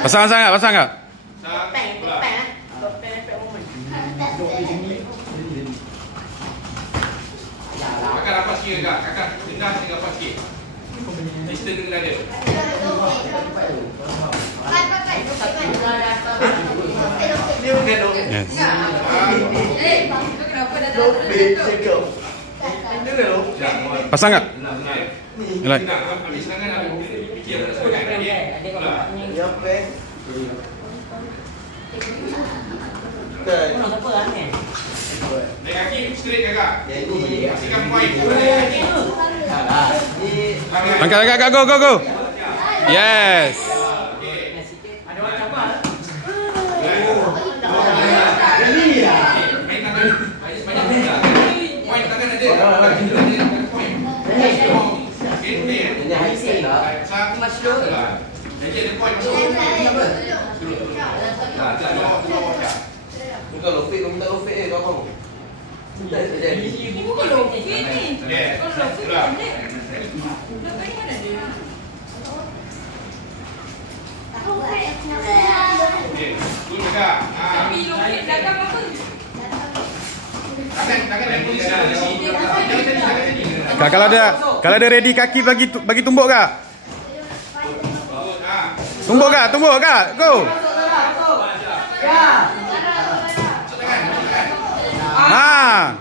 Pasang sangat, pasang tak? Kakak dapat sikit kakak. Kakak dengar saya dapat sikit. Distance dengan dia. Yes. Pasang tak? Like. Habis tangan aku fikir nak sebagai dia. Naik kaki straight kakak. Pastikan point. Angkat, go. Yes. Point tangan ada. Jadi ada point masuk. Minta lofik kau faham? Minta saja. Ini bukan lofik ni. Kalau lofik pendek. Lofik mana dia? Okey, tu kakak. Tapi lofik belakang apa? Tangan yang posisi sini. Jangan sini. Kak, kalau ada ready kaki bagi tumbuk kak. Tumbuk kak. Go. Ha.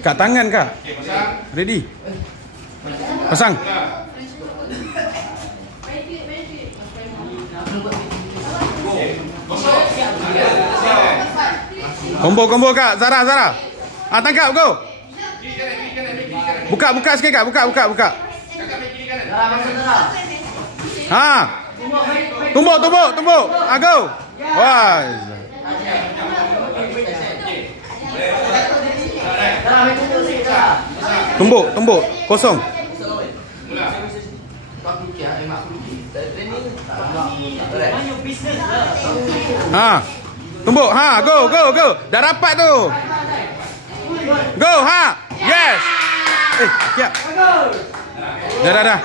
Kat tangan kak. Ready. Pasang. Combo kak. Zara. Tangkap go. Buka sikit kak. Buka. Ha. Tumbuk. Go. Wah. Tumbuk. Kosong. Ha. Tumbuk. Ha. Go. Dah rapat tu. Go. Ha. Yes. Siap. Dah.